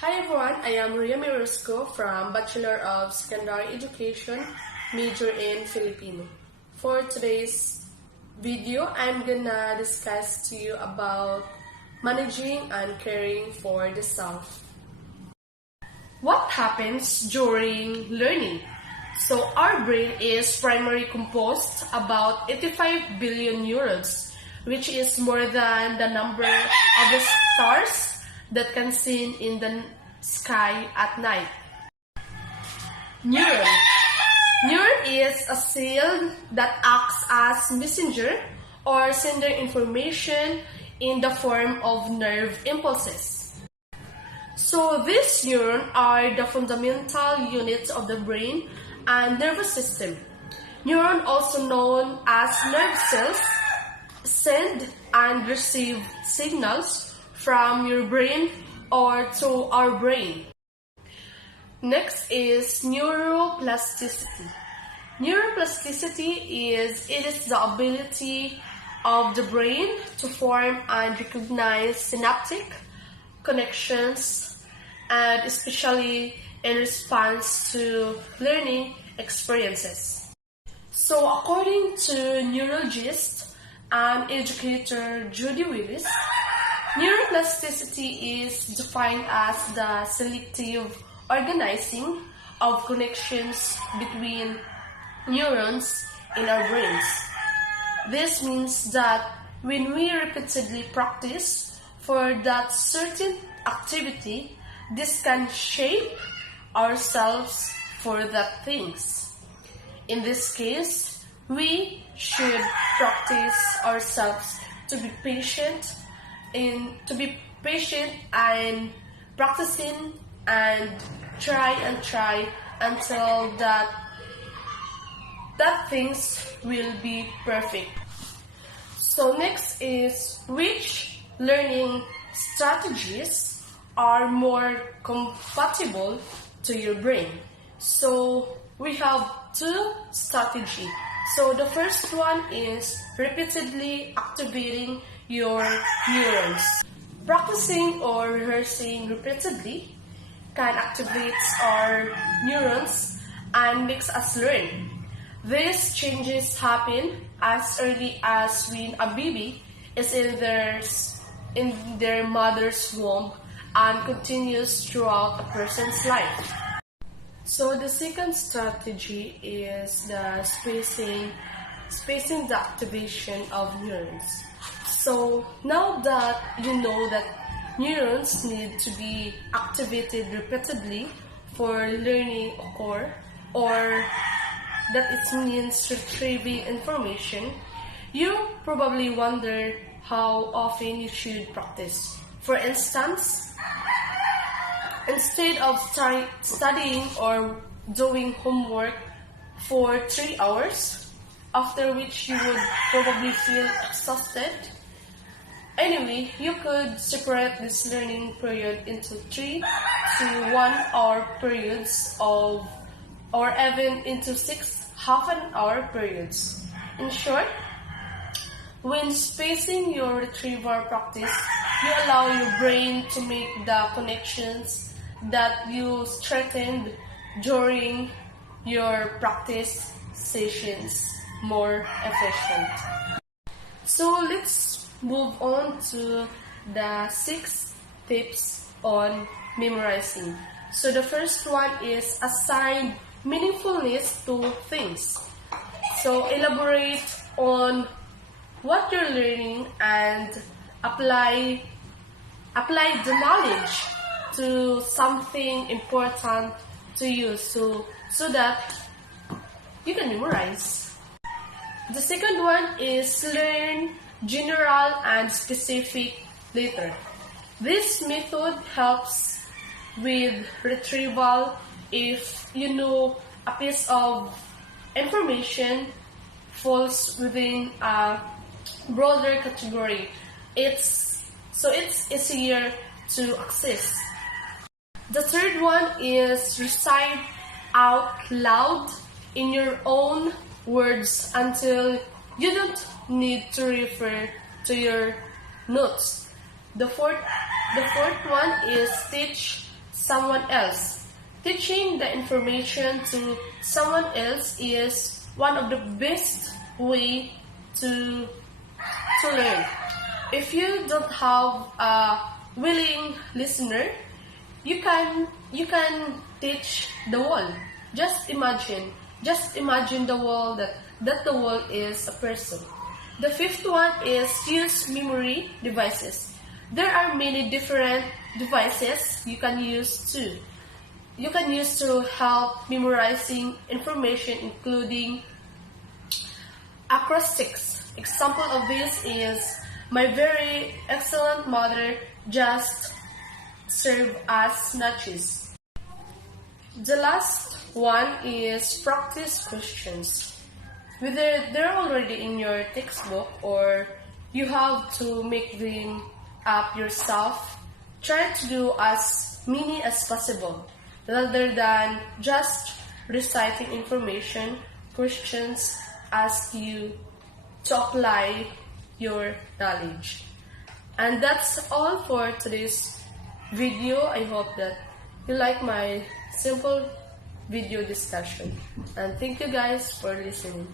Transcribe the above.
Hi everyone, I am Ria Mirosco from Bachelor of Secondary Education, major in Filipino. For today's video, I'm gonna discuss to you about managing and caring for the self. What happens during learning? So our brain is primarily composed about 85 billion neurons, which is more than the number of the stars that can seen in the sky at night. Neuron. Neuron is a cell that acts as messenger or sender information in the form of nerve impulses. So these neurons are the fundamental units of the brain and nervous system. Neuron, also known as nerve cells, send and receive signals from your brain or to our brain. Next is neuroplasticity. Neuroplasticity is the ability of the brain to form and recognize synaptic connections, and especially in response to learning experiences. So according to neurologist and educator Judy Willis, neuroplasticity is defined as the selective organizing of connections between neurons in our brains. This means that when we repeatedly practice for that certain activity, this can shape ourselves for that things. In this case, we should practice ourselves to be patient and practicing and try until that things will be perfect. So next is which learning strategies are more compatible to your brain. So we have two strategies. So the first one is repeatedly activating your neurons. Practicing or rehearsing repeatedly can activate our neurons and makes us learn. These changes happen as early as when a baby is in their mother's womb and continues throughout a person's life. So the second strategy is the spacing the activation of neurons. So now that you know that neurons need to be activated repeatedly for learning occur, or that it means retrieving information, you probably wonder how often you should practice. For instance, instead of studying or doing homework for 3 hours, after which you would probably feel exhausted, anyway, you could separate this learning period into 3 to 1 hour periods or even into 6 half-an-hour periods. In short, when spacing your retrieval practice, you allow your brain to make the connections that you strengthened during your practice sessions more efficient. So let's move on to the 6 tips on memorizing. So the first one is assign meaningfulness to things. So elaborate on what you're learning and apply the knowledge to something important to you so that you can memorize. The second one is learn general and specific later. This method helps with retrieval if you know a piece of information falls within a broader category. It's easier to access. The third one is recite out loud in your own words until you don't need to refer to your notes. The fourth one is teach someone else. Teaching the information to someone else is one of the best way to learn. If you don't have a willing listener, you can teach the world. Just imagine the world that the world is a person. The fifth one is use memory devices. There are many different devices you can use too. You can use to help memorizing information, including acrostics. Example of this is my very excellent mother just served as nachos. The last one is practice questions. Whether they're already in your textbook or you have to make them up yourself, try to do as many as possible. Rather than just reciting information, questions ask you to apply your knowledge. And that's all for today's video. I hope that you like my simple video discussion. And thank you guys for listening.